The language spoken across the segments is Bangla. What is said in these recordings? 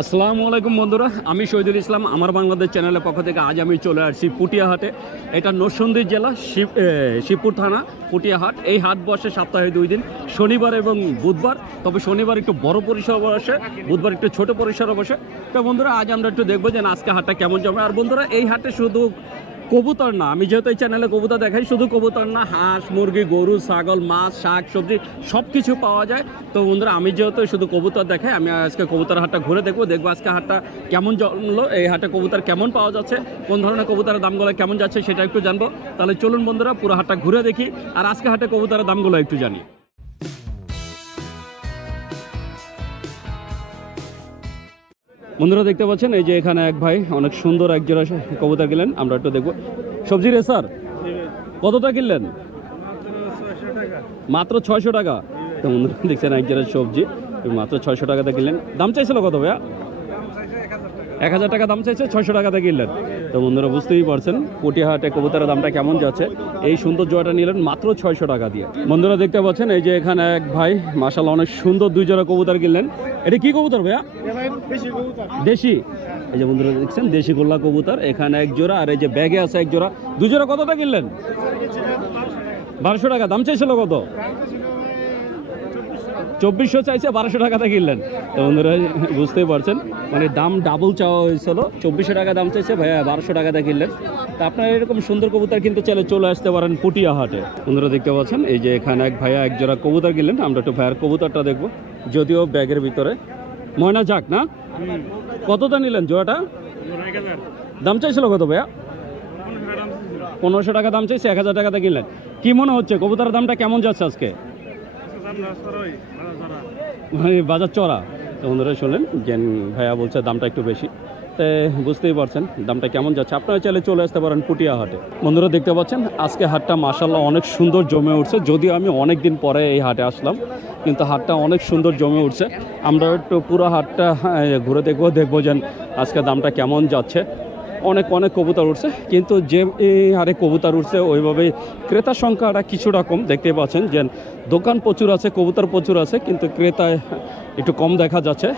আসসালামু আলাইকুম বন্ধুরা, আমি শহীদুল ইসলাম। আমার বাংলাদেশ চ্যানেলের পক্ষ থেকে আজ আমি চলে আসছি পুটিয়া হাটে। এটা নরসিংদী জেলা শিবপুর থানা পুটিয়া হাট। এই হাট বসে সপ্তাহে 2 দিন, শনিবার এবং বুধবার। তবে শনিবার একটু বড় পরিসরে বসে, বুধবার একটু ছোট পরিসরে বসে। তো বন্ধুরা, আজ আমরা একটু দেখবো যে আজকে হাটটা কেমন জমে। আর বন্ধুরা, এই হাটে শুধু কবুতর না, আমি যেহেতু এই চ্যানেলে কবুতর দেখাই, শুধু কবুতর না, হাঁস মুরগি গরু ছাগল মাছ শাক সবজি সব কিছু পাওয়া যায়। তো বন্ধুরা, আমি যেহেতু শুধু কবুতর দেখাই, আমি আজকে কবুতর হাটটা ঘুরে দেখবো আজকে হাটটা কেমন জমলো, এই হাটে কবুতর কেমন পাওয়া যাচ্ছে, কোন ধরনের কবুতরের দামগুলো কেমন যাচ্ছে সেটা একটু জানবো। তাহলে চলুন বন্ধুরা, পুরো হাটটা ঘুরে দেখি আর আজকে হাটে কবুতরের দামগুলো একটু জানি। বন্ধুরা দেখতে পাচ্ছেন, এই যে এখানে এক ভাই অনেক সুন্দর এক জোড়া কবুতর কিনলেন, আমরা একটু দেখবো। সবজি রে স্যার, কতটা কিনলেন? মাত্র 600 টাকা। তো বন্ধুরা দেখছেন, এক জোড়া সবজি মাত্র 600 টাকাতে কিনলেন। দাম চাইছিল কত ভাইয়া? 1000 টাকা দাম চাইছে, 600 টাকাতে কিনলেন। তো বন্ধুরা বুঝতেই পারছেন পুটিয়া হাটে কবুতরের দামটা কেমন যাচ্ছে। এই সুন্দর জোড়াটা নিলেন মাত্র 600 টাকা দিয়ে। বন্ধুরা দেখতে পাচ্ছেন, এই যে এখানে এক ভাই মাশাআল্লাহ অনেক সুন্দর 2 জোড়া কবুতর কিনলেন। এটা কি কবুতর ভাইয়া? দেশি। এই যে বন্ধুরা দেখছেন, দেশি গোল্লা কবুতর এখানে এক জোড়া, আর এই যে ব্যাগে আছে এক জোড়া। 2 জোড়া কতটা কিনলেন? 1200 টাকা। দাম চাইছিল কত? 2400 চাইছে, 1200 টাকাতে কিনলেন। তো বন্ধুরা বুঝতেই পারছেন, মানে দাম ডাবল চাওয়া হয়েছিল। 2400 টাকা দাম চাইছে, ভাইয়া 1200 টাকাতে কিনলেন। তো আপনারা এরকম সুন্দর কবুতর কিন্তু চাইলে চলে আসতে পারেন পুটিয়া হাটে। বন্ধুরা দেখতে পাচ্ছেন, এই যে এখানে এক ভাইয়া এক জোড়া কবুতর কিনলেন। আমরা একটু ভাইয়ার কবুতরটা দেখবো, যদিও ব্যাগের ভিতরে। ময়না যাক না, কতটা নিলেন জোড়াটা? দাম চাইছিল কত ভাইয়া? 1500 টাকা দাম চাইছে, 1000 টাকাতে কিনলেন। কি মনে হচ্ছে কবুতরের দামটা কেমন যাচ্ছে আজকে? বাজার চড়া। তো বন্ধুরা শুনলেন যে ভাইয়া বলছে দামটা একটু বেশি, তো বুঝতেই পারছেন দামটা কেমন যাচ্ছে। আপনারা চাইলে চলে আসতে পারেন পুটিয়া হাটে। বন্ধুরা দেখতে পাচ্ছেন, আজকে হাটটা মাশাআল্লাহ অনেক সুন্দর জমে উঠছে। যদিও আমি অনেক দিন পরে এই হাটে আসলাম, কিন্তু হাটটা অনেক সুন্দর জমে উঠছে। আমরা একটু পুরো হাটটা ঘুরে দেখবো যে আজকে দামটা কেমন যাচ্ছে। অনেক কবুতর উঠছে, কিন্তু যে হারে কবুতর উঠছে ওইভাবে ক্রেতার সংখ্যাটা কিছুটা কম। দেখতে পাচ্ছেন যে দোকান প্রচুর আছে, কবুতর প্রচুর আছে, কিন্তু ক্রেতায় একটু কম দেখা যাচ্ছে।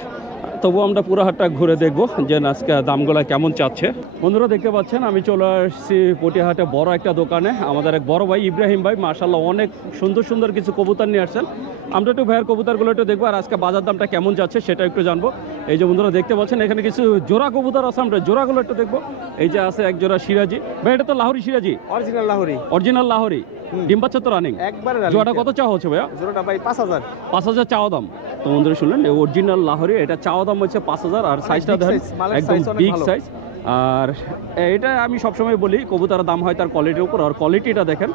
তবু আমরা পুরো হাটটা ঘুরে দেখবো যে আজকে দামগুলো কেমন চাচ্ছে। বন্ধুরা দেখতে পাচ্ছেন, আমি চলে আসছি পুটিয়া হাটে বড় একটা দোকানে। আমাদের এক বড় ভাই ইব্রাহিম ভাই মাশাআল্লাহ অনেক সুন্দর কিছু কবুতর নিয়ে আসছেন। আমরা একটু ভাইয়ের কবুতরগুলো একটু দেখবো, আর আজকে বাজার দামটা কেমন যাচ্ছে সেটা একটু জানবো। এই যে বন্ধুরা দেখতে পাচ্ছেন, এখানে কিছু জোড়া কবুতর আছে, আমরা জোড়াগুলো একটু দেখবো। এই যে আছে এক জোড়া সিরাজি ভাই, এটা তো লাহোরি সিরাজি, অরিজিনাল লাহোরি। ডিম বাচ্চা তো রানিং একবারে। জোড়াটা কত চাওয়া হচ্ছে ভাইয়া? জোড়াটা ভাই 5000 চাওয়া দাম। তো বন্ধুরা শুনলেন, অরিজিনাল লাহোরি, এটা চাওয়া দাম হচ্ছে 5000। আর সাইজটা দেখেন একদম বিগ সাইজ। আর এটা আমি সবসময় বলি, কবুতরের দাম হয় তার কোয়ালিটির উপর, আর কোয়ালিটিটা দেখেন।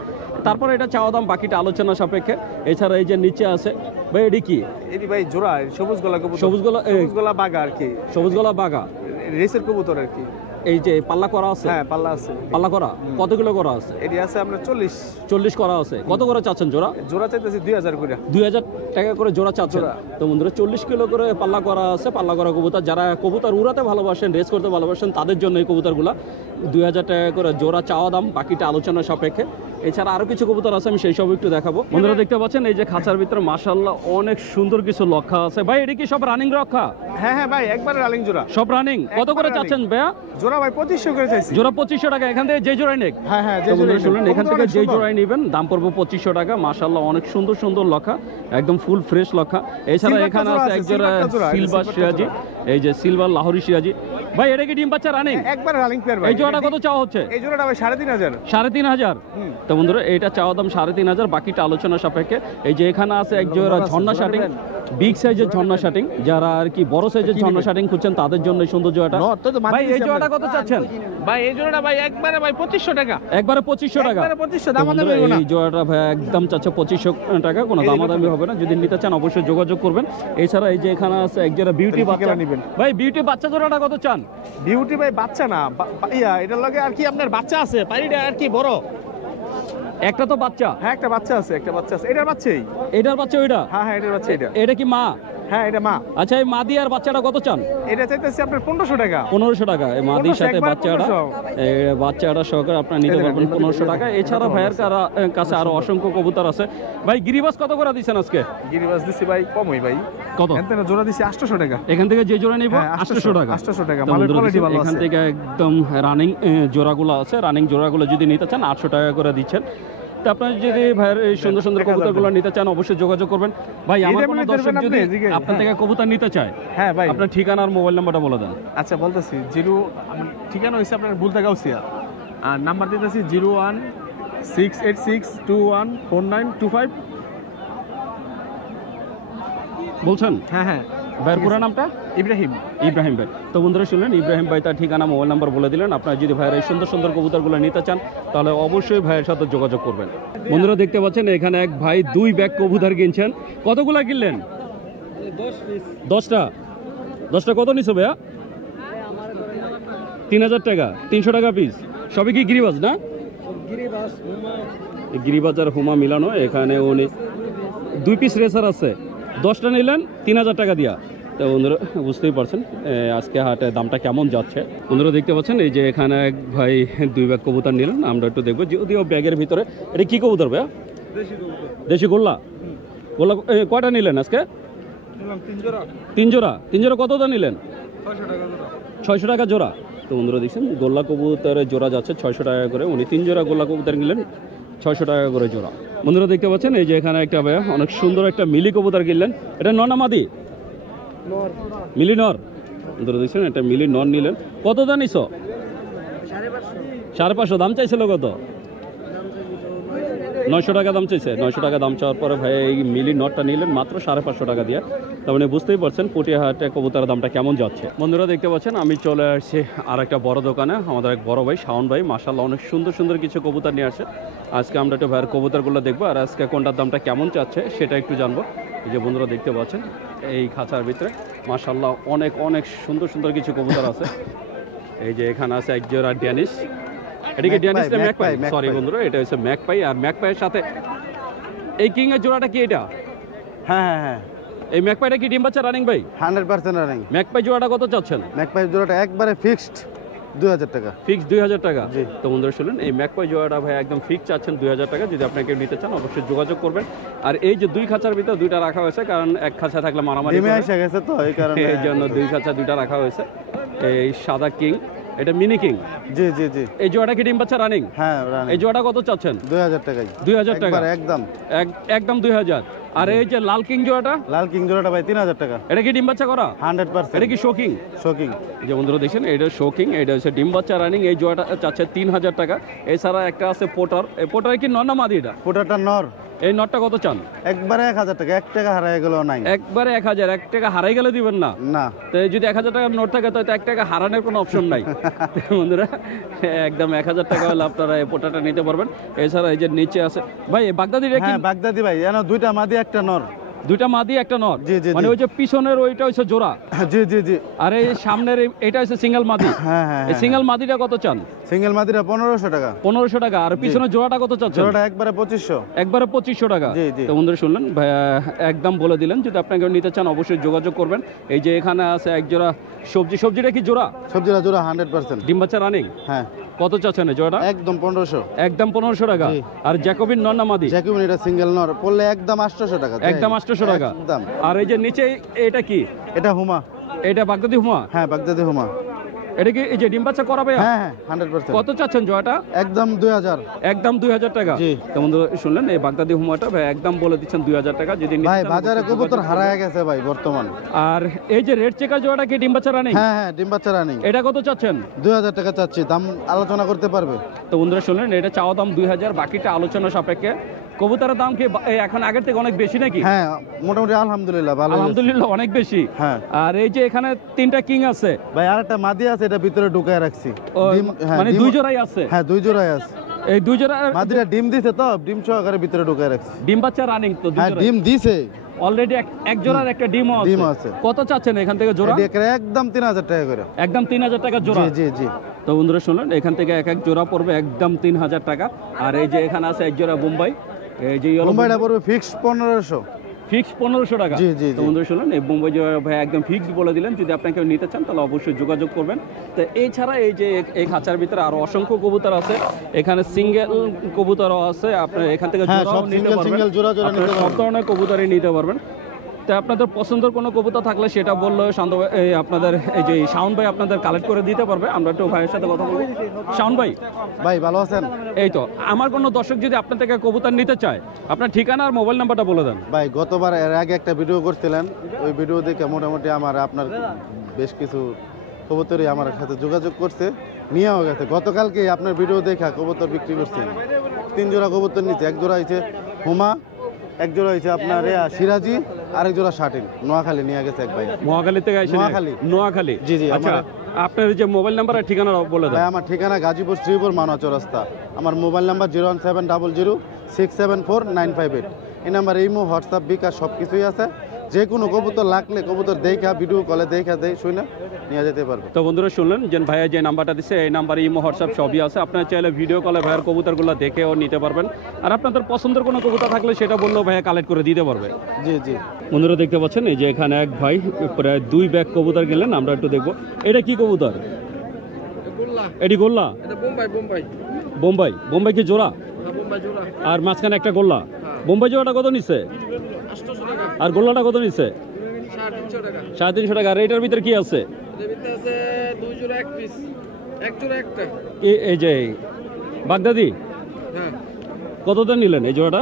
তারপরে এটা চাওয়া দাম, বাকিটা আলোচনা সাপেক্ষে। এছাড়া এই যে নিচে আছে ভাই, এটি কি? এটি ভাই জোড়া সবুজ গলা বাগা আর কি, সবুজ গলা বাগা রেসের কবুতর আর কি। এই যে পাল্লা করা আছে? হ্যাঁ পাল্লা আছে। পাল্লা করা কত কিলো করা আছে? এটি আছে আপনার 40 করা আছে। কত করে চাচ্ছেন জোড়া? জোড়া চাইতেছি 2000 করে। 2000 টাকা করে জোড়া চাচ্ছেন। তো বন্ধুরা 40 কিলো করে পাল্লা করা আছে। পাল্লা করা কবুতর, যারা কবুতর উড়াতে ভালোবাসেন, রেস করতে ভালোবাসেন, তাদের জন্য এই কবুতরগুলা 2000 টাকা করে জোড়া চাওয়া দাম, বাকিটা আলোচনা সাপেক্ষে। এছাড়া আরো কিছু কবুতর আছে, আমি সেই সব একটু দেখাবো। বন্ধুরা দেখতে পাচ্ছেন, এই যে খাঁচার ভিতরে মাশাআল্লাহ অনেক সুন্দর কিছু লক্ষা আছে। ভাই এটা কি সব রানিং রক্ষা? হ্যাঁ ভাই, একবার রানিং জোড়া, সব রানিং। কত করে চাচ্ছেন ভাইয়া? জোড়া ভাই 2500 করে চাইছি। জোড়া 2500 টাকা। এখান থেকে যে জোড়াই নেক, হ্যাঁ যে জোড়াই শুনলেন, এখান থেকে যে জোড়াই নেবেন দাম পড়বে 2500 টাকা। মাশাআল্লাহ অনেক সুন্দর লক্ষা, একদম ফুল ফ্রেশ লক্ষা। এছাড়া এখানে আছে এক জোড়া সিলভার সিরাজি, এই যে সিলভার লাহোরি সিরাজি। ভাই এটা কি ডিম বাচ্চা রানিং? একবার রানিং পেয়ার ভাই। এই জোড়াটা কত চাওয়া হচ্ছে? এই জোড়াটা ভাই 3500। 3500। তো বন্ধুরা এটা চাওয়া দাম 3500, বাকিটা আলোচনা সাপেক্ষে। এই যে এখানে আছে এক জোড়া ঝর্ণা শাটিং, বিগ সাইজের ঝর্ণা শাটিং। যারা আর কি বড় সাইজের ঝর্ণা শাটিং খুঁজছেন তাদের জন্য সুন্দর জোড়াটা। ভাই এই জোড়াটা কত চাচ্ছেন? ভাই এই জোড়াটা ভাই একবারে ভাই 2500 টাকা। একবারে 2500 টাকা। একবারে 2500, দামাদামি হবে না। এই জোড়াটা ভাই একদম চাচ্ছে 2500 টাকা, কোনো দামাদামি হবে না। যদি নিতে চান অবশ্যই যোগাযোগ করবেন। এছাড়া এই যে এখানে আছে এক জোড়া বিউটি বাচ্চা নেবেন। ভাই বিউটি বাচ্চা জোড়াটা কত চান? বিউটি ভাই বাচ্চা না, এটার লগে আর কি আপনার বাচ্চা আছে, পাইটা আর কি বড়। একটা তো বাচ্চা? হ্যাঁ একটা বাচ্চা আছে, এটার বাচ্চাই। এটার বাচ্চা ওইটা? হ্যাঁ এটার বাচ্চা এটা। এটা কি মা? হ্যাঁ এটা মা। আচ্ছা, এই মাদি আর বাচ্চাটা কত চান? এটা চাইতেছি আপনার 1500 টাকা। 1500 টাকা। এই মাদির 1500 সাথে একবার বাচ্চাটা, 1500 এই বাচ্চাটা সহকারে আপনারা নিতে পারবেন 1500 টাকা। এছাড়া ভাইয়ের কাছে আরো অসংখ্য কবুতর আছে। ভাই গিরিবাস কত করে দিচ্ছেন আজকে? গিরিবাস দিছি ভাই কমই ভাই। কত? এখান থেকে জোড়া দিছি 800 টাকা। এখান থেকে যে জোড়া নিব 800 টাকা। 800 টাকা। তো মালের বন্ধুরা কোয়ালিটি দেখুন, ভালো এখান আছে। থেকে একদম রানিং জোড়াগুলো আছে। রানিং জোড়াগুলো যদি নিতে চান 800 টাকা করে দিচ্ছেন। তো আপনারা যদি ভাইয়ের এই সুন্দর সুন্দর কবুতরগুলো নিতে চান অবশ্যই যোগাযোগ করবেন। ভাই আমার এটা কোনো বলে দর্শক দেবেন আপনি যদি এদিকে? আপনার থেকে কবুতর নিতে চায়, হ্যাঁ ভাই। আপনার ঠিকানা আর মোবাইল নাম্বারটা বলে দেন। আচ্ছা বলতেছি আমার ঠিকানা হইছে আপনার ভুলতা গাউসিয়া, আর নাম্বার দিতেছি 01686214925। বলছেন? হ্যাঁ হ্যাঁ। ভাইয়ের পুরো নামটা? ইব্রাহিম। ইব্রাহিম ভাই। তো বন্ধুরা শুনলেন, ইব্রাহিম ভাই তার ঠিকানা মোবাইল নাম্বার বলে দিলেন। আপনারা যদি ভাইয়ের এই সুন্দর সুন্দর কবুতরগুলো নিতে চান তাহলে অবশ্যই ভাইয়ের সাথে যোগাযোগ করবেন। বন্ধুরা দেখতে পাচ্ছেন এখানে এক ভাই 2 ব্যাগ কবুতর কিনছেন। কতগুলা কিনলেন? 10টা কত নিছো ভাইয়া? 3000 টাকা। 300 টাকা পিস। সবই কি গিরিবাজ না? গিরিবাজ আর হুমা মিলানো। এখানে উনি 2 পিস রেসার আছে। 10টা নিলেন 3000 টাকা দিয়া। তো বন্ধুরা বুঝতেই পারছেন আজকে হাটে দামটা কেমন যাচ্ছে। বন্ধুরা দেখতে পাচ্ছেন এই যে এখানে এক ভাই 2 ব্যাগ কবুতর নিলেন। আমরা একটু দেখবো যদিও ব্যাগের ভিতরে। এটা কি কবুতর ভাইয়া? দেশি গোল্লা। গোল্লা কয়টা নিলেন আজকে? 3 জোড়া। 3 জোড়া কতটা নিলেন? 600 টাকা জোড়া। তো বন্ধুরা দেখছেন গোল্লা কবুতরের জোড়া যাচ্ছে 600 টাকা করে। উনি 3 জোড়া গোল্লা কবুতর নিলেন 600 টাকা করে জোড়া। বন্ধুরা দেখতে পাচ্ছেন এই যে এখানে একটা ভাইয়া অনেক সুন্দর একটা মিলি কবুতর কিনলেন। এটা নর মাদি? মিলি নর। বন্ধুরা দেখছেন এটা মিলি নর নিলেন। কত দাম নিছো? 550। দাম চাইছিল কত? 900 টাকা দাম চাইছে। 900 টাকা দাম চাওয়ার পরে ভাই এই মিলি নটটা নিলেন মাত্র 550 টাকা দিয়ে। তার মানে বুঝতেই পারছেন পুটিয়াহাটে কবুতরের দামটা কেমন যাচ্ছে। বন্ধুরা দেখতে পাচ্ছেন আমি চলে আসছি আর একটা বড় দোকানে। আমাদের এক বড় ভাই শাওন ভাই মাশাআল্লাহ অনেক সুন্দর সুন্দর কিছু কবুতর নিয়ে আসে। আজকে আমরা একটু ভাইয়ের কবুতরগুলো দেখবো আর আজকে কোনটার দামটা কেমন চাচ্ছে সেটা একটু জানবো। এই যে বন্ধুরা দেখতে পাচ্ছেন এই খাঁচার ভিতরে মাশাআল্লাহ অনেক অনেক সুন্দর সুন্দর কিছু কবুতর আছে। এই যে এখানে আছে এক জোড়া ড্যানিশ। এটা কি ড্যানিশ না ম্যাকপাই? সরি বন্ধুরা, এটা হচ্ছে ম্যাকপাই। আর ম্যাকপাইয়ের সাথে এই কিং এর জোড়াটা কি এটা? হ্যাঁ হ্যাঁ হ্যাঁ, এই ম্যাকপাইটা কি ডিম বাচ্চা রানিং ভাই? 100% রানিং। ম্যাকপাই জোড়াটা কত চাচ্ছেন? ম্যাকপাই জোড়াটা একবারে ফিক্সড 2000 টাকা। ফিক্স 2000 টাকা। জি। তো বন্ধুরা শুনলেন এই ম্যাকপাই জোড়াটা ভাই একদম ফিক্স চাচ্ছেন 2000 টাকা। যদি আপনাকে নিতে চান অবশ্যই যোগাযোগ করবেন। আর এই যে 2 খাঁচার ভিতরে 2টা রাখা হয়েছে, কারণ এক খাঁচা থাকলে মারামারি ডিমে করে। এসে গেছে তো এই কারণে। এই জন্য 2 খাঁচা 2টা রাখা হয়েছে। এই সাদা কিং, এটা মিনি কিং। জি জি জি। এই জোড়াটা কি ডিম বাচ্চা রানিং? হ্যাঁ রানিং। এই জোড়াটা কত চাচ্ছেন? 2000 টাকাই। 2000 টাকা একবারে একদম। একদম 2000। আর এই যে লাল কিং জোড়াটা? লাল কিং জোড়াটা ভাই 3000 টাকা। এটা কি ডিম বাচ্চা করা? 100%। এটা কি শোকিং? শোকিং। এই যে বন্ধুরা দেখছেন এটা শোকিং, এটা হচ্ছে ডিম বাচ্চা রানিং। এই জোড়াটা চাচ্ছে 3000 টাকা। এছাড়া একটা আছে পোটার। এই পোটার কি নর না মাদি? এটা পুটাটা নর। এই নটটা কত চান? একবারে 1000 টাকা। 1 টাকা হারায় গেল নাই। একবারে 1000। 1 টাকা হারাই গেলে দিবেন না? না। তো যদি 1000 টাকার নোট থাকে তো 1 টাকা হারানোর কোনো অপশন নাই। বন্ধুরা একদম 1000 টাকা হলে আপনারা এই পোটাটা নিতে পারবেন। এছাড়া এই যে নিচে আছে ভাই এই বাগদাদিটা কি? হ্যাঁ বাগদাদি ভাই, এনো 2টা মাদি একটা নর। 2টা মাদি একটা নর। জি, জি, মানে জি। ওই যে পিছনের ওইটা হচ্ছে জোড়া, জি জি জি। আর এই সামনের এটা হচ্ছে সিঙ্গেল মাদি। হ্যাঁ হ্যাঁ। এই সিঙ্গেল মাদিটা কত চান? সিঙ্গেল মাদিটা 1500 টাকা। 1500 টাকা। আর পিছনের জোড়াটা কত চাচ্ছেন? জোড়াটা একবারে 2500। একবারে 2500 টাকা। জি, জি। তো বন্ধুরা শুনলেন ভাইয়া একদম বলে দিলেন। যদি আপনাকে নিতে চান অবশ্যই যোগাযোগ করবেন। এই যে এখানে আছে এক জোড়া সবজিটা কি জোড়া? সবজিটা জোড়া 100%। ডিম বাচ্চা রানিং। হ্যাঁ। কত চাচ্ছেন এই জোড়াটা? একদম 1500। একদম 1500 টাকা। জি। আর জ্যাকোবিন নর না মাদি? জ্যাকুবিন এটা সিঙ্গেল নর পড়লে একদম 800 টাকা। একদম 800 টাকা। একদম। আর এই যে নিচে এটা কি? এটা হুমা। এটা বাগদাদি হুমা? হ্যাঁ বাগদাদি হুমা। এটা কি এই যে ডিম বাচ্চা করাবে? হ্যাঁ হ্যাঁ 100%। কত চাচ্ছেন জোড়াটা? একদম 2000। একদম 2000 টাকা। জি। তো বন্ধুরা শুনলেন এই বাগদাদি হুমাটা ভাই একদম বলে দিচ্ছেন 2000 টাকা। যদি নিতে ভাই চান বাজারে অবশ্যই কবুতর যোগাযোগ হারায় গেছে ভাই বর্তমান। করবেন। আর এই যে রেড চেকার জোড়াটা কি ডিম বাচ্চা রানিং? হ্যাঁ হ্যাঁ ডিম বাচ্চা রানিং। এটা কত চাচ্ছেন? 2000 টাকা চাচ্ছি, দাম আলোচনা করতে পারবে। তো বন্ধুরা শুনলেন এটা চাওয়া দাম 2000, বাকিটা আলোচনা সাপেক্ষে। কবুতরের দাম কি এখন আগের থেকে অনেক বেশি নাকি? হ্যাঁ মোটামুটি আলহামদুলিল্লাহ ভালো। আলহামদুলিল্লাহ অনেক বেশি। হ্যাঁ। আর এই যে এখানে 3টা কিং আছে ভাই আরেকটা মাদি আছে, এটা ভিতরে ঢুকায় রাখছি। হ্যাঁ, মানে 2 জোড়াই আছে? হ্যাঁ 2 জোড়াই আছে। এই 2 জোড়া মাদিটা ডিম দিছে তো, ডিম সহকারে ভিতরে ঢুকায় রাখছি। ডিম বাচ্চা রানিং তো? 2 হ্যাঁ জোড়া ডিম দিছে অলরেডি। এক জোড়ার একটা ডিমও ডিমও আছে। আছে। কত চাচ্ছেন এখান থেকে জোড়া? এটা একদম 3000 টাকা করে। একদম 3000 টাকা জোড়া। জি জি জি। তো বন্ধুরা শুনলেন এখান থেকে এক জোড়া পড়বে একদম 3000 টাকা। আর এই যে এখানে আছে এক জোড়া বোম্বাই, এই যে মুম্বাইটা পড়বে ফিক্সড 1500। ফিক্স 1500 টাকা। জি, জি, তো জি। বন্ধুরা শুনুন, এই বোম্বাই জোড়া ভাই একদম ফিক্সড বলে দিলেন। যদি আপনাকে নিতে চান তাহলে অবশ্যই যোগাযোগ করবেন। তো এছাড়া এই যে এই খাঁচার ভিতরে আরো অসংখ্য কবুতর আছে, এখানে সিঙ্গেল কবুতরও আছে, আপনার এখান থেকে হ্যাঁ, জোড়াও সব নিতে single, পারবেন। single জোড়া জোড়া আপনারা নিতে সব পারবেন। ধরনের কবুতরই নিতে পারবেন। তো আপনাদের পছন্দের কোনো কবুতর থাকলে সেটা বললো শান্ত ভাই, এই আপনাদের এই যে শাওন ভাই আপনাদের কালেক্ট করে দিতে পারবে। আমরা একটু ভাইয়ের সাথে কথা বলবো। শাওন ভাই, ভাই ভালো আছেন? এই তো আমার কোনো দর্শক যদি আপনার থেকে কবুতর নিতে চায়, আপনার ঠিকানা আর মোবাইল নাম্বারটা বলে দেন। ভাই গতবার এর আগে একটা ভিডিও করছিলেন, ওই ভিডিও দেখে মোটামুটি আপনার বেশ কিছু কবুতরই আমার সাথে যোগাযোগ করছে, নিয়েও গেছে। গতকালকে আপনার ভিডিও দেখা কবুতর বিক্রি করছে, 3 জোড়া কবুতর নিচ্ছে। এক জোড়া হয়েছে হুমা, এক জোড়া হয়েছে আপনার সিরাজি, আরেক জোড়া শাটিন। নোয়াখালী নিয়ে গেছে এক ভাই। মহাখালী থেকে আসেন? নোয়াখালী। নোয়াখালী, জি, জি, আচ্ছা, আমার- আপনার যে মোবাইল নাম্বার আর ঠিকানা বলে দেন। ভাই আমার ঠিকানা গাজীপুর শ্রীপুর মানোয়া চৌরাস্তা। আমার মোবাইল নাম্বার 01700657958। এই নাম্বার ইমো, হোয়াটসঅ্যাপ, বিকাশ সব কিছুই আছে। যে কোনো কবুতর লাগলে কবুতর দেখা ভিডিও কলে দেখা দেয় শুনে নিয়ে যেতে পারবে। তো বন্ধুরা শুনলেন যে ভাইয়া যে নাম্বারটা দিচ্ছে, এই নাম্বারে ইমো, হোয়াটসঅ্যাপ সবই আছে। আপনারা চাইলে ভিডিও কলে ভাইয়ার কবুতরগুলো দেখেও নিতে পারবেন। আর আপনাদের পছন্দের কোনো কবুতর থাকলে সেটা বললেও ভাইয়া কালেক্ট করে দিতে পারবে। জি জি। বন্ধুরা দেখতে পাচ্ছেন এই যে এখানে এক ভাই প্রায় 2 ব্যাগ কবুতর কিনলেন। আমরা একটু দেখবো এটা কি কবুতর। এটি গোল্লা? বোম্বাই। বোম্বাই কি জোড়া? আর মাঝখানে একটা গোল্লা। বোম্বাই জোড়াটা কত নিচ্ছে? আর গোল্লাটা কত নিচ্ছে? 350 টাকা। আর এটার ভিতরে কি আছে? এই যে বাগদাদি কতটা নিলেন এই জোড়াটা?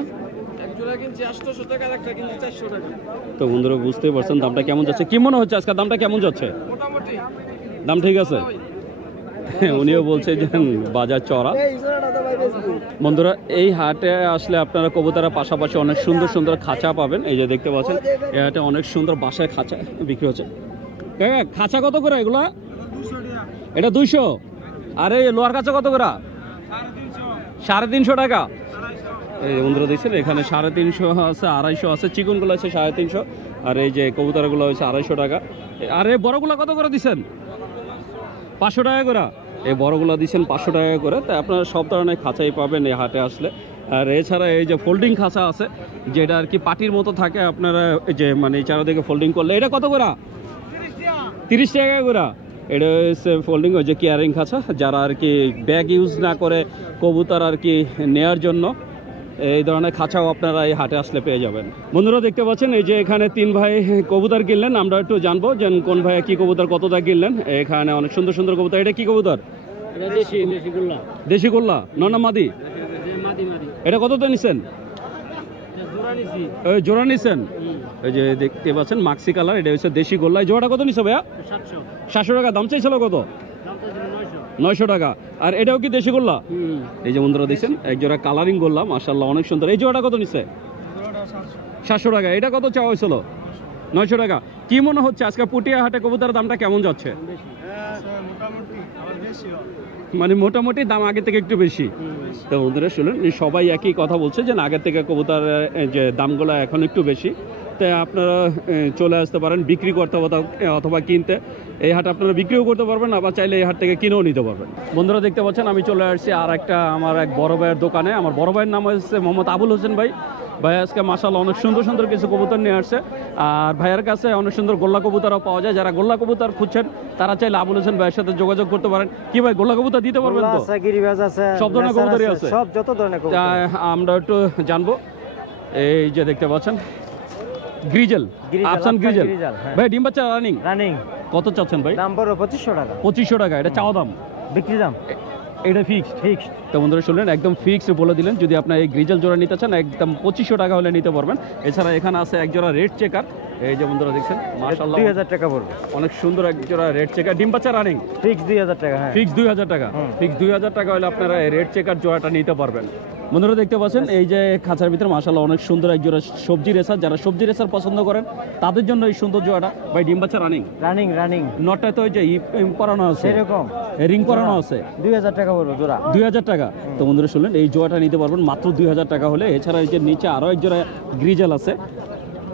তো বন্ধুরা বুঝতেই পারছেন দামটা কেমন যাচ্ছে। কি মনে হচ্ছে আজকে দামটা কেমন যাচ্ছে? দাম ঠিক আছে? উনিও বলছে যে বাজার চড়া। বন্ধুরা এই হাটে আসলে আপনারা কবুতরের পাশাপাশি অনেক সুন্দর সুন্দর খাঁচা পাবেন। এই যে দেখতে পাচ্ছেন এই হাটে অনেক সুন্দর বাসায় খাঁচা বিক্রি হচ্ছে। খাঁচা কত করে এগুলা? এটা 200। আর এই লোহার খাঁচা কত করে? 350 টাকা। এই বন্ধুরা দেখছেন এখানে 350 আছে, 250 আছে, চিকনগুলো আছে 350, আর এই যে কবুতরগুলো হচ্ছে 250 টাকা। আর এই বড়গুলো কত করে দিচ্ছেন? 500 টাকা করে। এই বড়গুলো দিচ্ছেন 500 টাকা করে। তাই আপনারা সব ধরনের খাঁচাই পাবেন এই হাটে আসলে। আর এছাড়া এই যে ফোল্ডিং খাঁচা আছে, যেটা আর কি পাটির মতো থাকে, আপনারা এই যে মানে চারদিকে ফোল্ডিং করলে এটা কত করে? 30 টাকা করে। এটা হচ্ছে ফোল্ডিং, ওই যে কেয়ারিং খাঁচা, যারা আর কি ব্যাগ ইউজ না করে কবুতর আর কি নেয়ার জন্য এই ধরনের খাঁচাও আপনারা এই হাটে আসলে পেয়ে যাবেন। বন্ধুরা দেখতে পাচ্ছেন এই যে এখানে 3 ভাই কবুতর কিনলেন। আমরা একটু জানবো যে কোন ভাইয়া কি কবুতর কতটা কিনলেন। এখানে অনেক সুন্দর সুন্দর কবুতর। এটা কি কবুতর? দেশি গোল্লা। ননা মাদি? এটা কতটা নিচ্ছেন? ওই জোড়া নিচ্ছেন? এই যে দেখতে পাচ্ছেন মাক্সি কালার, এটা হচ্ছে দেশি গোল্লা। এই জোড়াটা কত নিচ্ছে ভাইয়া? 700 টাকা। দাম চাইছিল কত? 900 টাকা। আর এটাও কি দেশি গোল্লা? এই যে বন্ধুরা দেখছেন এক জোড়া কালারিং গোল্লা, মাশাআল্লাহ অনেক সুন্দর। এই জোড়াটা কত নিচ্ছে? 700 টাকা। এটা কত চাওয়া হয়েছিল? 900 টাকা। কি মনে হচ্ছে আজকে পুটিয়া হাটে কবুতরের দামটা কেমন যাচ্ছে? মানে মোটামুটি দাম আগে থেকে একটু বেশি। তো বন্ধুরা শুনুন, সবাই একই কথা বলছে যে আগের থেকে কবুতরের যে দামগুলো এখন একটু বেশি। তাই আপনারা চলে আসতে পারেন বিক্রি করতে অথবা কিনতে। এই হাট আপনারা বিক্রিও করতে পারবেন, আবার চাইলে এই হাট থেকে কিনেও নিতে পারবেন। বন্ধুরা দেখতে পাচ্ছেন আমি চলে আসছি আর একটা আমার এক বড় ভাইয়ের দোকানে। আমার বড় ভাইয়ের নাম হচ্ছে মোহাম্মদ আবুল হোসেন ভাই। ভাই আজকে মাশাআল্লাহ অনেক সুন্দর সুন্দর কিছু কবুতর নিয়ে আসছে। আর ভাইয়ের কাছে অনেক সুন্দর গোল্লা কবুতরও পাওয়া যায়। যারা গোল্লা কবুতর খুঁজছেন তারা চাইলে আবুল হোসেন ভাইয়ের সাথে যোগাযোগ করতে পারেন। কি ভাই গোল্লা কবুতর দিতে পারবেন তো? সব ধরনের কবুতরই আছে, সব যত ধরনের কবুতর। আমরা একটু জানবো। এই যে দেখতে পাচ্ছেন গ্রিজেল, আফসান গ্রিজেল। ভাই ডিম বাচ্চা রানিং কত চাচ্ছেন ভাই? দাম পড়বে 2500 টাকা। 2500 টাকা। এটা চাওয়া দাম? বিক্রি দাম এটা ফিক্সড। তো বন্ধুরা শুনলেন একদম ফিক্সড বলে দিলেন। যদি আপনার এই গ্রিজেল জোড়া নিতে চান একদম 2500 টাকা হলে নিতে পারবেন। এছাড়া এখানে আছে এক জোড়া রেড চেকার। এই যে বন্ধুরা দেখছেন মাশাআল্লাহ 2000 টাকা পড়বে। অনেক সুন্দর এক জোড়া রেড চেকার। ডিম বাচ্চা রানিং? ফিক্স 2000 টাকা। হ্যাঁ ফিক্স 2000 টাকা। ফিক্স 2000 টাকা হলে আপনারা এই রেড চেকার জোড়াটা নিতে পারবেন। বন্ধুরা দেখতে পাচ্ছেন এই যে খাঁচার ভিতরে মাশাআল্লাহ অনেক সুন্দর এক জোড়া সবজি রেসার। যারা সবজি রেসার পছন্দ করেন তাদের জন্য এই সুন্দর জোড়াটা। ভাই ডিম বাচ্চা রানিং? নটটা তো ওই যে পরানো আছে, এরকম রিং পরানো আছে। 2000 টাকা পড়বে জোড়া। 2000 টাকা। তো বন্ধুরা শুনলেন এই জোড়াটা নিতে পারবেন মাত্র 2000 টাকা হলে। এছাড়া এই যে নিচে আরো এক জোড়া গ্রিজেল আছে।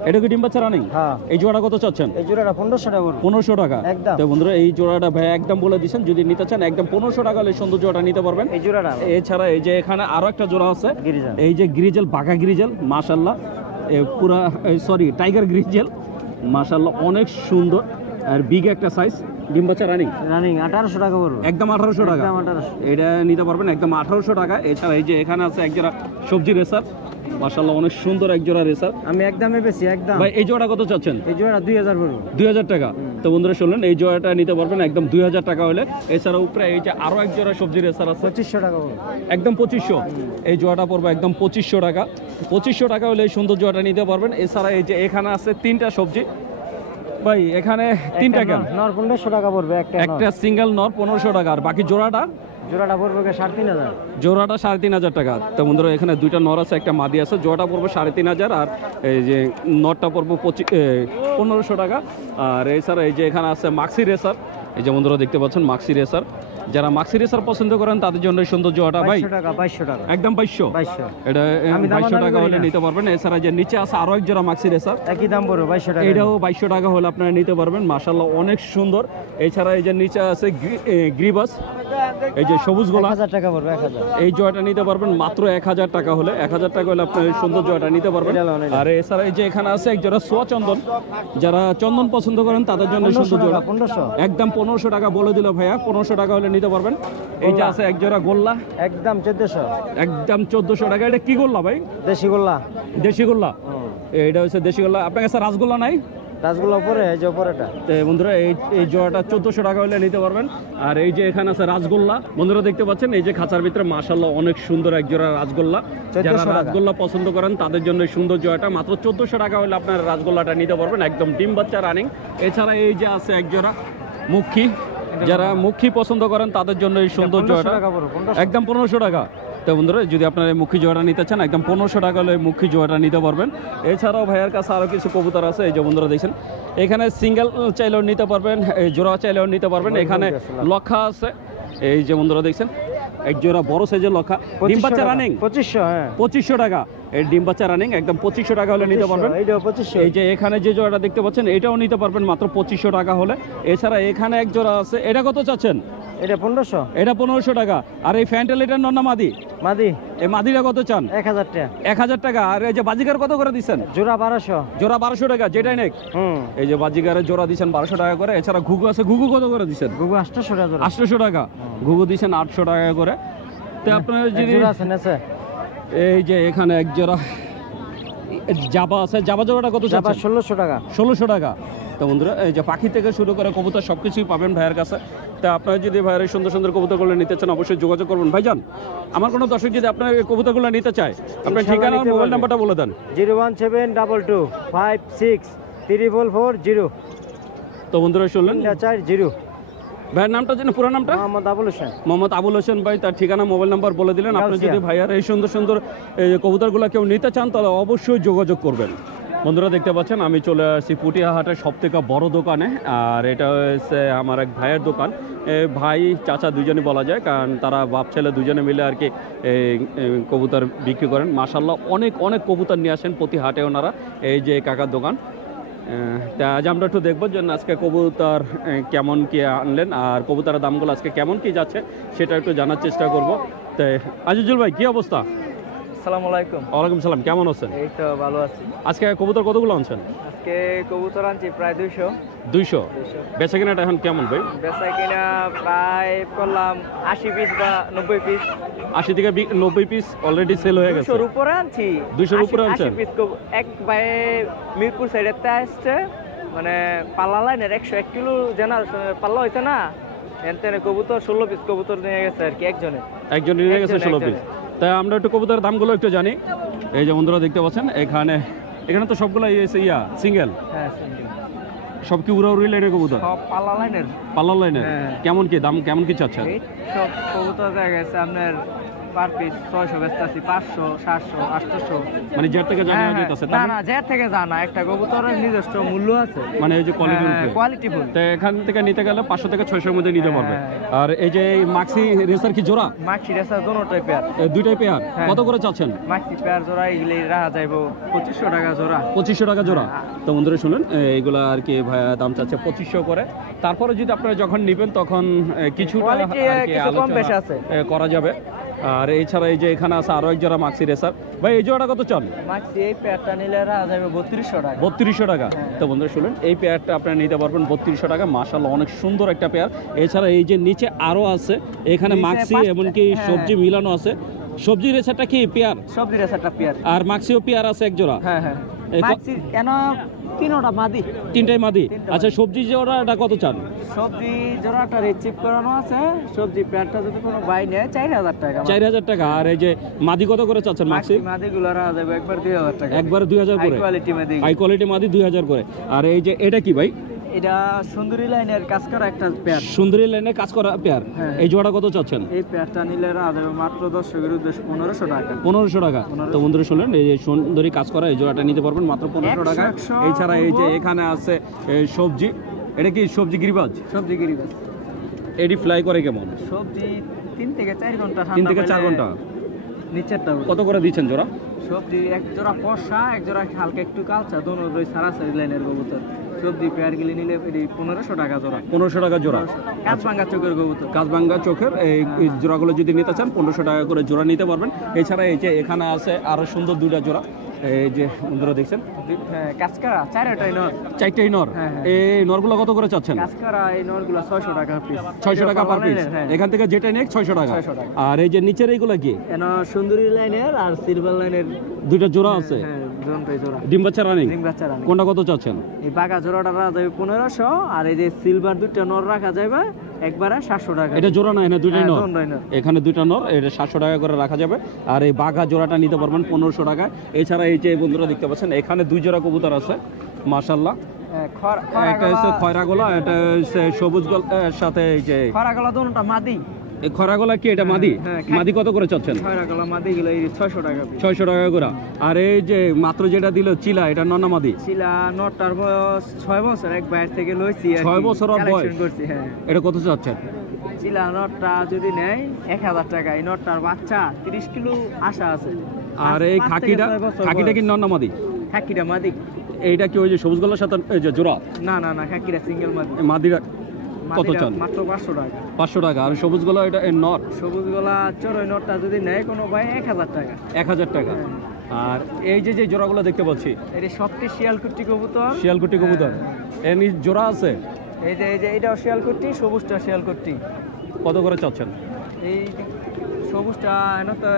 এটা কি ডিম বাচ্চা রানিং? হ্যাঁ। এই জোড়াটা কত চাচ্ছেন? এই জোড়াটা 1500 টাকা পড়বে। 1500 টাকা একদম। তো বন্ধুরা এই জোড়াটা ভাই একদম বলে দিচ্ছেন, যদি নিতে চান একদম 1500 টাকা হলে সুন্দর জোড়াটা নিতে পারবেন এই জোড়াটা। এছাড়া এই যে এখানে আরো একটা জোড়া আছে, গ্রিজেল। এই যে গ্রিজেল, বাঘা গ্রিজেল মাশাআল্লাহ পুরা সরি টাইগার গ্রিজেল, মাশাআল্লাহ অনেক সুন্দর আর বিগ একটা সাইজ। ডিম বাচ্চা রানিং রানিং 1800 টাকা পড়বে। একদম 1800 টাকা, একদম 1800। এটা নিতে পারবেন একদম 1800 টাকা। এছাড়া এই যে এখানে আছে একজোড়া সবজি রেসার, মাশাআল্লাহ অনেক সুন্দর একজোড়া রেসার। আমি একদমে বেশি একদম। ভাই এই জোড়া কত চাচ্ছেন? এই জোড়া 2000 পড়বে। 2000 টাকা। তো বন্ধুরা শুনলেন, এই জোড়াটা নিতে পারবেন একদম 2000 টাকা হলে। এছাড়া উপরে এই যে আরো এক জোড়া সবজি রেসার আছে 2500 টাকা পড়বে। একদম 2500। এই জোড়াটা পড়বে একদম 2500 টাকা। 2500 টাকা হলে এই সুন্দর জোড়াটা নিতে পারবেন। এছাড়া এই যে এখানে আছে 3টা সবজি, ভাই এখানে 3টা কেন? নর 1500 টাকা পড়বে একটা। একটা সিঙ্গেল নর 1500 টাকা, আর বাকি জোড়াটা জোড়াটা পড়বে 3500। জোড়াটা 3500 টাকা। তো বন্ধুরা এখানে 2টা নর আছে, একটা মাদি আছে। জোড়াটা পড়বে 3500 আর এই যে নরটা পড়বে 1500 টাকা। আর এছাড়া এই যে এখানে আছে মাক্সি রেসার, এই যে বন্ধুরা দেখতে পাচ্ছেন মাক্সি রেসার। যারা মাক্সি রেসার পছন্দ করেন তাদের জন্য এই সুন্দর জোড়াটা ভাই 2200 টাকা। একদম 2200। এটা আমি 2200 টাকা দামাদামি হলে করি না। নিতে পারবেন। এছাড়া যে নিচে আছে আরো এক জোড়া মাক্সি রেসার, একই দাম পড়বে 2200 টাকা। এটাও 2200 টাকা হলে আপনারা নিতে পারবেন। মাশাআল্লাহ অনেক সুন্দর। এছাড়া এই যে নিচে আছে গ্রিবাস, এই যে সবুজ গোলা, 1000 টাকা পড়বে 1000। এই জোড়াটা নিতে পারবেন মাত্র 1000 টাকা হলে। 1000 টাকা হলে আপনার এই সুন্দর জোড়াটা নিতে পারবেন। আর এছাড়া এই যে এখানে আছে এক জোড়া সোয়া চন্দন, যারা চন্দন পছন্দ করেন তাদের জন্য এই সুন্দর জোড়া 1500। একদম 1500 টাকা বলে দিল ভাইয়া। 1500 টাকা হলে নিতে পারবেন। এই যে আছে এক জোড়া গোল্লা, একদম 1400। একদম 1400 টাকা। এটা কি গোল্লা ভাই? দেশি গোল্লা। দেশি গোল্লা, এটা হচ্ছে দেশি গোল্লা। আপনার কাছে রাসগোল্লা নাই? রাসগোল্লা উপরে, এই যে উপরেটা। তো বন্ধুরা এই জোড়াটা 1400 টাকা হলে নিতে পারবেন। আর এই যে এখানে আছে রাসগোল্লা, বন্ধুরা দেখতে পাচ্ছেন এই যে খাঁচার ভিতরে মাশাআল্লাহ অনেক সুন্দর এক জোড়া রাসগোল্লা। যারা 1400 টাকা। রাসগোল্লা পছন্দ করেন তাদের জন্য এই সুন্দর জোড়াটা মাত্র 1400 টাকা হলে আপনার রাসগোল্লাটা নিতে পারবেন একদম ডিম বাচ্চা রানিং। এছাড়া এই যে আছে এক জোড়া মুখী, যারা মুখী পছন্দ করেন তাদের জন্য এই সুন্দর 1500 জোড়াটা টাকা পড়বে, 1500। একদম 1500 টাকা। তো বন্ধুরা যদি আপনারা এই মুখী জোড়াটা নিতে চান একদম 1500 টাকা হলে মুখী জোড়াটা নিতে পারবেন। এছাড়াও ভাইয়ের কাছে আরও কিছু কবুতর আছে, এই যে বন্ধুরা দেখছেন এখানে সিঙ্গেল চাইলেও নিতে পারবেন, এই জোড়া চাইলেও নিতে পারবেন। এখানে লক্ষা আছে, এই যে বন্ধুরা দেখছেন এক জোড়া বড় সাইজের লক্ষা, ডিম বাচ্চা রানিং 2500। হ্যাঁ 2500 টাকা। এই ডিম বাচ্চা রানিং একদম 2500 টাকা হলে নিতে পারবেন। এইটাও 2500। এই যে এখানে যে জোড়াটা দেখতে পাচ্ছেন এটাও নিতে পারবেন মাত্র 2500 টাকা হলে। এছাড়া এখানে এক জোড়া আছে, এটা কত চাচ্ছেন? এটা 1500। এটা 1500 টাকা। আর এই ফ্যান্টেল এটার নর না মাদি? মাদি। এই মাদিটা কত চান? 1000 টাকা। 1000 টাকা। আর এই যে বাজিকার কত করে দিচ্ছেন? জোড়া 1200। জোড়া 1200 টাকা, যেটাই নেক। এই যে বাজিকারের জোড়া দিচ্ছেন 1200 টাকা করে। এছাড়া ঘুঘু আছে, ঘুঘু কত করে দিচ্ছেন? গুগু 800 টাকা জোড়া। 800 টাকা। ঘুঘু দিচ্ছেন 800 টাকা করে। তো আপনার এক যদি জোড়া আছে নেছে। এই যে এখানে এক জোড়া জাবা আছে, জাবা জোড়াটা কত জাবা চাচ্ছেন? 1600 টাকা। 1600 টাকা। তো বন্ধুরা এই যে পাখি থেকে শুরু করে কবুতর সব কিছুই পাবেন ভাইয়ের কাছে। তা আপনারা যদি ভাইয়ের এই সুন্দর সুন্দর কবুতরগুলো নিতে চান অবশ্যই যোগাযোগ করবেন। ভাইজান আমার কোনো দর্শক যদি আপনার এই কবুতরগুলো নিতে চায়, আপনার ঠিকানা আর মোবাইল নাম্বারটা বলে দেন। 01722563440। তো বন্ধুরা শুনলেন 40। ভাইয়ের নামটা যেন পুরো নামটা? মোহাম্মদ আবুল হোসেন। মোহাম্মদ আবুল হোসেন ভাই, তার ঠিকানা মোবাইল নাম্বার বলে দিলেন। আপনি যদি ভাইয়ার এই সুন্দর সুন্দর এই কবুতরগুলো কেউ নিতে চান তাহলে অবশ্যই যোগাযোগ করবেন। বন্ধুরা দেখতে পাচ্ছেন আমি চলে আসছি পুটিয়া হাটের সব থেকে বড় দোকানে। আর এটা হচ্ছে আমার এক ভাইয়ের দোকান। ভাই চাচা দুজনই বলা যায়, কারণ তারা বাপ ছেলে দুজনে মিলে আর কি কবুতর বিক্রি করেন। মাশাআল্লাহ অনেক অনেক কবুতর নিয়ে আসেন প্রতি হাটে ওনারা। এই যে কাকার দোকান। তা আজ আমরা একটু দেখবো যে আজকে কবুতর কেমন কি আনলেন আর কবুতরের দামগুলো আজকে কেমন কি যাচ্ছে সেটা একটু জানার চেষ্টা করব। তাই আজিজুল ভাই কি অবস্থা? আসসালামু আলাইকুম। ওয়ালাইকুম সালাম, কেমন আছেন? এই তো ভালো আছি। আজকে কবুতর কতগুলো আনছেন? আজকে কবুতর আনছি প্রায় 200। 200। বেচা কেনাটা এখন কেমন ভাই? বেচা কিনা প্রায় করলাম 80 পিস বা 90 পিস। 80 থেকে 90 পিস অলরেডি সেল হয়ে গেছে। 200 উপরে আনছি। 200 উপরে আনছেন? 80 পিস এক ভাই মিরপুর সাইডেতে আসছে, মানে পাল্লা লাইনের 101 কিলো জেনারেশনের পাল্লা হয়েছে না, এনতেন কবুতর 16 পিস কবুতর নিয়ে গেছে আর কি একজন নিয়ে গেছে 16 পিস। তাই আমরা একটু কবুতরের দামগুলো একটু জানি। এই যে বন্ধুরা দেখতে পাচ্ছেন এখানে তো সবগুলো সিঙ্গেল। হ্যাঁ সব কি উড়া উড়ি লাইনের কবুতর? সব পাল্লা লাইনের। পাল্লা লাইনের। হ্যাঁ। কেমন কি দাম কেমন কি চাচ্ছেন? এই সব কবুতর দেখা গেছে আপনার পার পিস 600 বেচতাছি, 500 700 800। মানে জেট থেকে জানা যাইতাছে না না জেট থেকে জানা, একটা কবুতরের নিজস্ব মূল্য আছে, মানে এই যে কোয়ালিটি ফুল। তো এখান থেকে নিতে গেলে 500 থেকে 600 এর মধ্যে নিতে পারবে। আর এই যে মাক্সি রেসার কি জোড়া? মাক্সি রেসার দুটোই পেয়ার। দুইটাই পেয়ার। হ্যাঁ। কত করে চাচ্ছেন? মাক্সি পেয়ার জোড়া এগুলি রাখা যাইবো 2500 টাকা জোড়া। 2500 টাকা জোড়া। তো বন্ধুরা শুনুন এইগুলা আর কি ভাইয়া দাম চাচ্ছে 2500 করে। তারপরে যদি আপনারা যখন নেবেন তখন কিছুটা Quality আর কি কিছু কম আলোচনা বেশি আছে। করা যাবে। আর এছাড়া এই যে এখানে আছে আরো এক জোড়া মাক্সি রেসার। ভাই এই জোড়াটা কত চান? মাক্সি এই পেয়ারটা নিলে যাবে 3200 টাকা। 3200 টাকা। তো বন্ধুরা শুনুন, এই পেয়ারটা আপনারা নিতে পারবেন 3200 টাকা। মাশাআল্লাহ অনেক সুন্দর একটা পেয়ার। এছাড়া এই যে নিচে আরো আছে, এখানে নিচে মাক্সি পাঁচটা, এমনকি হ্যাঁ। সবজি মিলানো আছে। সবজি রেসারটা কি পেয়ার? সবজি রেসারটা পেয়ার। আর মাক্সিও পেয়ার আছে এক জোড়া। হ্যাঁ হ্যাঁ এই মাক্সি কেন তিনটা মাদি। তিনটাই মাদি। তিনটা আচ্ছা সবজি জোড়াটা কত চান? সবজি জোড়াটা রিচিভ করানো আছে। সবজি পেয়ারটা যদি কোনো বাই নেয় 4000 টাকা। 4000 টাকা। আর এই যে মাদি কত করে চাচ্ছেন মাক্সি? মাদিগুলো যাবে একবার 2000 টাকা। একবার 2000 হাই করে। কোয়ালিটি মাদি। হাই কোয়ালিটি মাদি 2000 করে। আর এই যে এটা কি ভাই? এটা সুন্দরী লাইনের কাজ করা একটা পেয়ার। সুন্দরী লাইনে কাজ করা পেয়ার। হ্যাঁ। এই জোড়া কত চাচ্ছেন? এই পেয়ারটা নিলে যাবে মাত্র দর্শকের উদ্দেশ্যে 1500 টাকা। 1500 টাকা। তো বন্ধুরা শুনলেন, এই যে সুন্দরী কাজ করা এই জোড়াটা নিতে পারবেন মাত্র 1500 টাকা। 100 এছাড়া এই যে এখানে আছে এই সবজি, এটা কি সবজি গিরিবাজ? সবজি গিরিবাস। এডি ফ্লাই করে কেমন? সবজি 3 থেকে 4 ঘন্টা 3 থেকে 4 ঘন্টা। নিচেরটা কত করে দিচ্ছেন জোড়া? সবজি এক জোড়া ফর্সা, এক জোড়া হালকা একটু কালচা, দোনো রই সারা সাইজ লাইনের কবুতর। সবজি পেয়ার গিলে নিলে 1500 টাকা জোড়া। 1500 টাকা জোড়া। কাঁচ ভাঙ্গা চোখের কবুতর। কাজবাঙ্গা চোখের এই জোড়াগুলো যদি নিতে চান 1500 টাকা করে জোড়া নিতে পারবেন। এছাড়া এই যে এখানে আছে আরো সুন্দর দুইটা জোড়া, এই যে বন্ধুরা দেখছেন হ্যাঁ কাঁচকারা চারটাই নর। 4টাই নর। হ্যাঁ, হ্যাঁ। এই নরগুলো কত করে চাচ্ছেন? কাঁচকারা এই নরগুলো 600 টাকা পিস। 600 টাকা পার পিস। হ্যাঁ। এখান থেকে যেটা নেক 600 টাকা। 600 টাকা। আর এই যে নিচের এইগুলা কি? এন সুন্দরী লাইনের আর সিলভার লাইনের দুইটা জোড়া আছে। হ্যাঁ দুটোই জোড়া। ডিম বাচ্চা রানিং। ডিম বাচ্চা রানী। কোনটা কত চাচ্ছেন? এই বাঘা জোড়াটা রাখা যাবে 1500, আর এই যে সিলভার দুটো নর রাখা যাবে একবারে 700 টাকা। এটা জোড়া না, এটা দুইটাই হ্যাঁ, নর। দুটোই নর। এখানে দুইটা নর, এটা 700 টাকা করে রাখা যাবে। আর এই বাঘা জোড়াটা নিতে পারবেন 1500 টাকা। এছাড়া এই যে বন্ধুরা দেখতে পাচ্ছেন এখানে দুই জোড়া কবুতর আছে মাশাআল্লাহ। হ্যাঁ, একটা হচ্ছে খয়রা গলা, এটা হচ্ছে সবুজ গলার সাথে এই যে খরাগলা দুটোটা মাদি। এই খয়রা গলা কি এটা মাদি? হ্যাঁ, মাদি কত করে চাচ্ছেন? খরাগলা মাদি গুলো 600 টাকা পিস। 600 টাকা করে। আর এই যে মাত্র যেটা দিল চিলা, এটা নন্না মাদি। ছিলা নটার বয়স 6 বছর, এক বাইরে থেকে লইছি আর 6 কি, বছর ওর collection বয়স? করছি। হ্যাঁ এটা কত চাচ্ছেন? ছিলা নটটা যদি নেয় 1000 টাকা। এই নটটার বাচ্চা 30 কিলো আশা আছে। আর এই 5 থেকে খাকিটা, 6 বছর খাকিটা কি বয়স। নন্না মাদি? খাকিটা মাদি। এইটা কি ওই যে সবুজ গলার সাথে এই যে জোড়া? না না না, খাকিটা সিঙ্গেল মাদি। এই মাদিরা কত মাদিটা চান? মাত্র 500 টাকা। 500 টাকা। আর সবুজ গলা এটা এর নর সবুজ গলা চড়ই নটটা যদি নেয় কোনো ভাই 1000 টাকা। 1000 টাকা। আর এই যে যে জোড়াগুলো দেখতে পাচ্ছি এটি সবটি শিয়ালকুটি কবুতর। শিয়ালকুটি কবুতর, এর নিচ জোড়া আছে। এই যে এটাও শিয়ালকুটি, সবুজটা শিয়ালকুটি। কত করে চাচ্ছেন? এই সবুজটা এনে তো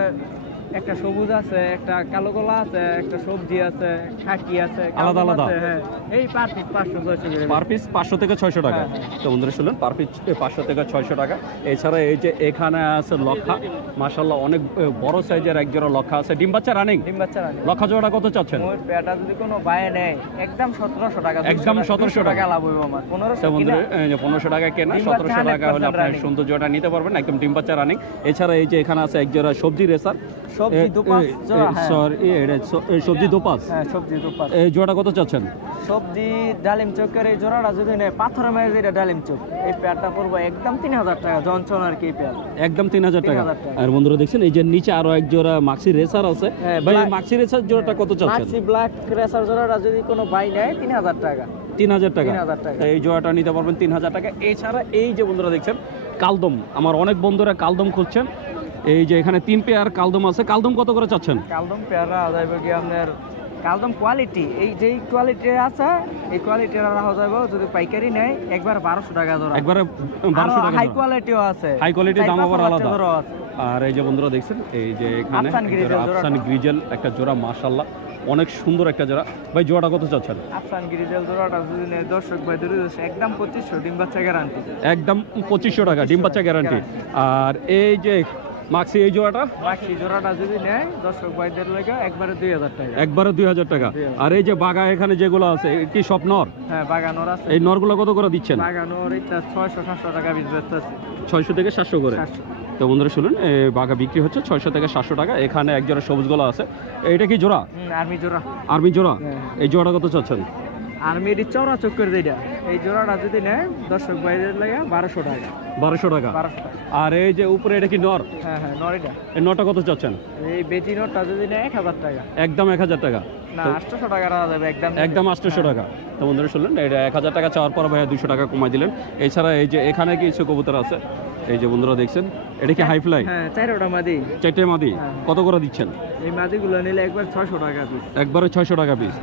একটা সবুজ আছে, একটা কালো গলা আছে, একটা সবজি আছে, খাকি আছে, আলাদা আলাদা? আছে, হ্যাঁ। এই পার পিস 500-600 করে। পার পিস 500 থেকে 600 টাকা। তো বন্ধুরা শুনলেন, পার পিস 500 থেকে 600 টাকা। এছাড়া এই যে এখানে আছে লক্ষা, মাশাআল্লাহ অনেক বড় সাইজের এক জোড়া লক্ষা আছে। ডিম বাচ্চা রানিং। ডিম বাচ্চা রানী। লক্ষা জোড়া কত চাচ্ছেন? মোর পেটা যদি কোনো বায়ে নেয় একদম 1700 টাকা। একদম 1700 টাকা লাভ হইব আমার। 1500 তো বন্ধুরা কিনা। এই যে 1500 টাকা কেনা, ডিম বাচ্চা 1700 টাকা হলে 100% আপনার running। সুন্দর জোড়া নিতে পারবেন, একদম ডিম বাচ্চা রানিং। এছাড়া এই যে এখানে আছে এক জোড়া সবজি রেসার। সবজি দুপাশ জোড়া, হ্যাঁ। সবজি দোপাস। হ্যাঁ সবজি দুপাশ। এই জোড়া কত চাচ্ছেন? সবজি ডালিম চোখের এই জোড়াটা যদি নেয় পাথরের মাঝে যেটা ডালিম চোখ, এই পেয়ারটা পড়বো একদম 3000 টাকা। জনসন আর কি এই পেয়ার একদম 3000 টাকা। 3000 টাকা। আর বন্ধুরা দেখছেন এই যে নিচে আরো এক জোড়া মাক্সি রেসার আছে। হ্যাঁ, ভাই black- মাক্সি রেসার জোড়াটা কত চাচ্ছেন? মাক্সি ব্ল্যাক রেসার জোড়াটা যদি কোনো বাই নেয় 3000 টাকা। 3000 টাকা। 3000 টাকা। এই জোড়াটা নিতে পারবেন 3000 টাকা। এছাড়া এই যে বন্ধুরা দেখছেন কালদম, আমার অনেক বন্ধুরা কালদম খুঁজছেন। এই যে এখানে 3 পেয়ার কালদম আছে। কালদম কত করে চাচ্ছেন? কালদম পেয়ারা যাইব কি আপনার কালদম কোয়ালিটি, এই যেই কোয়ালিটি আছে এই কোয়ালিটির রাখা যাবে যদি পাইকারি নেয় একবার 1200 টাকা জোড়া। একবারে 1200 টাকা। হাই কোয়ালিটিও আছে। হাই কোয়ালিটির দাম আবার আলাদা। জোড়াও আছে। আর এই যে বন্ধুরা দেখছেন এই যে এখানে আফসান গ্রিজেল জোড়াটা। আফসান গ্রিজেল একটা জোড়া, মাশাআল্লাহ অনেক সুন্দর একটা জোড়া। ভাই জোড়াটা কত চাচ্ছেন? আফসান গ্রিজেল জোড়াটা যদি নেয় দর্শক ভাই একদম 2500, ডিম বাচ্চা গ্যারান্টি। একদম 2500 টাকা, ডিম বাচ্চা গ্যারান্টি। আর এই যে মাক্সি এই জোড়াটা বাকি জোড়াটা যদি নেয় দর্শক ভাইদের লাগে একবারে 2000 টাকা। একবারে 2000 টাকা। আর এই যে বাগা এখানে যেগুলো আছে কি সব নর? হ্যাঁ বাগানোর আছে। এই নরগুলো কত করে দিচ্ছেন? বাগানোর এটা 600-700 টাকা পিস বেচতে আছে। 600 থেকে 700 করে। 700। তো বন্ধুরা শুনুন, বাগা বিক্রি হচ্ছে 600 থেকে 700 টাকা। এখানে এক জোড়া সবুজ গলা আছে। এটা কি জোড়া? আর্মি জোড়া। আর্মি জোড়া। হ্যাঁ। এই জোড়াটা কত চাচ্ছেন? আর্মি এটি চওড়া চক্কর যেটা, এই জোড়াটা যদি নেয় দর্শক ভাইদের লাগে 1200 টাকা। 1200 টাকা। 1200 টাকা। আর এই যে উপরে এটা কি নর? হ্যাঁ হ্যাঁ নরিটা। এই নরটা কত চাচ্ছেন? এই বেজি নোটটা যদি নেয় 1000 টাকা। একদম 1000 টাকা। না 800 টাকা রাখা যাবে একদম। একদম 800 টাকা। তো বন্ধুরা শুনলেন, এটা 1000 টাকা চাওয়ার পর ভাইয়া 200 টাকা কমাই দিলেন। এছাড়া এই যে এখানে কিছু কবুতর আছে, এই যে বন্ধুরা দেখছেন, এটা কি হাই ফ্লাই? হ্যাঁ 4টা মাদি। 4টে মাদি কত করে দিচ্ছেন? এই মাদিগুলো নিলে একবার 600 টাকা পিস। একবারে 600 টাকা পিস।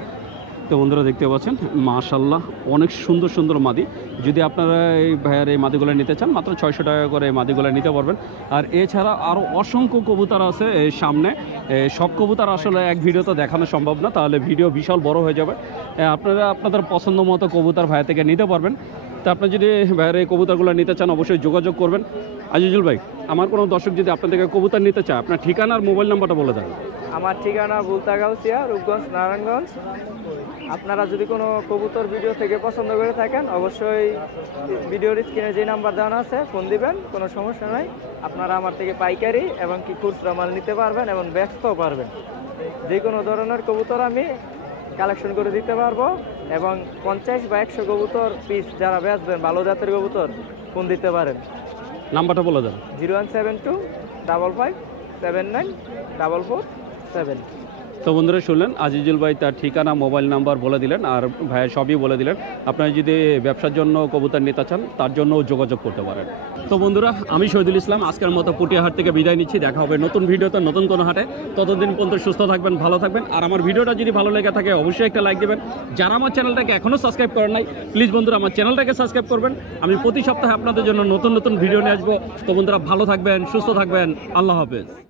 তো বন্ধুরা দেখতে পাচ্ছেন মাশাআল্লাহ অনেক সুন্দর সুন্দর মাদি। যদি আপনারা এই ভাইয়ার এই মাদিগুলো নিতে চান মাত্র 600 টাকা করে এই মাদিগুলো নিতে পারবেন। আর এছাড়া আরও অসংখ্য কবুতর আছে এই সামনে। সব কবুতর আসলে এক ভিডিওতে দেখানো সম্ভব না, তাহলে ভিডিও বিশাল বড় হয়ে যাবে। আপনারা আপনাদের পছন্দ মতো কবুতর ভাইয়া থেকে নিতে পারবেন। তো আপনি যদি ভাইয়ার এই কবুতরগুলো নিতে চান অবশ্যই যোগাযোগ করবেন। আজিজুল ভাই, আমার কোনো দর্শক যদি আপনার থেকে কবুতর নিতে চায় আপনার ঠিকানা আর মোবাইল নাম্বারটা বলে দেন। আমার ঠিকানা বুলতাগাউসিয়া, রূপগঞ্জ, নারায়ণগঞ্জ। আপনারা যদি কোনো কবুতর ভিডিও থেকে পছন্দ করে থাকেন অবশ্যই ভিডিওর স্ক্রিনে যে নাম্বার দেওয়া আছে ফোন দিবেন, কোনো সমস্যা নাই। আপনারা আমার থেকে পাইকারি এবং কি খুচরা মাল নিতে পারবেন এবং বেচতেও পারবেন। যে কোনো ধরনের কবুতর আমি কালেকশন করে দিতে পারবো এবং 50 বা 100 কবুতর পিস যারা বেচবেন ভালো জাতের কবুতর ফোন দিতে পারেন। নাম্বারটা বলে দেন। 0172 55 79 447। তো বন্ধুরা শুনলেন, আজিজুল ভাই তার ঠিকানা মোবাইল নাম্বার বলে দিলেন আর ভাইয়া সবই বলে দিলেন। আপনারা যদি ব্যবসার জন্য কবুতর নিতে চান তার জন্য যোগাযোগ করতে পারেন। তো বন্ধুরা, আমি শহীদুল ইসলাম আজকের মতো পুটিয়া হাট থেকে বিদায় নিচ্ছি। দেখা হবে নতুন ভিডিওতে নতুন কোনো হাটে। ততদিন পর্যন্ত সুস্থ থাকবেন, ভালো থাকবেন। আর আমার ভিডিওটা যদি ভালো লেগে থাকে অবশ্যই একটা লাইক দেবেন। যারা আমার চ্যানেলটাকে এখনও সাবস্ক্রাইব করেন নাই প্লিজ বন্ধুরা আমার চ্যানেলটাকে সাবস্ক্রাইব করবেন। আমি প্রতি সপ্তাহে আপনাদের জন্য নতুন নতুন ভিডিও নিয়ে আসবো। তো বন্ধুরা ভালো থাকবেন, সুস্থ থাকবেন, আল্লাহ হাফেজ।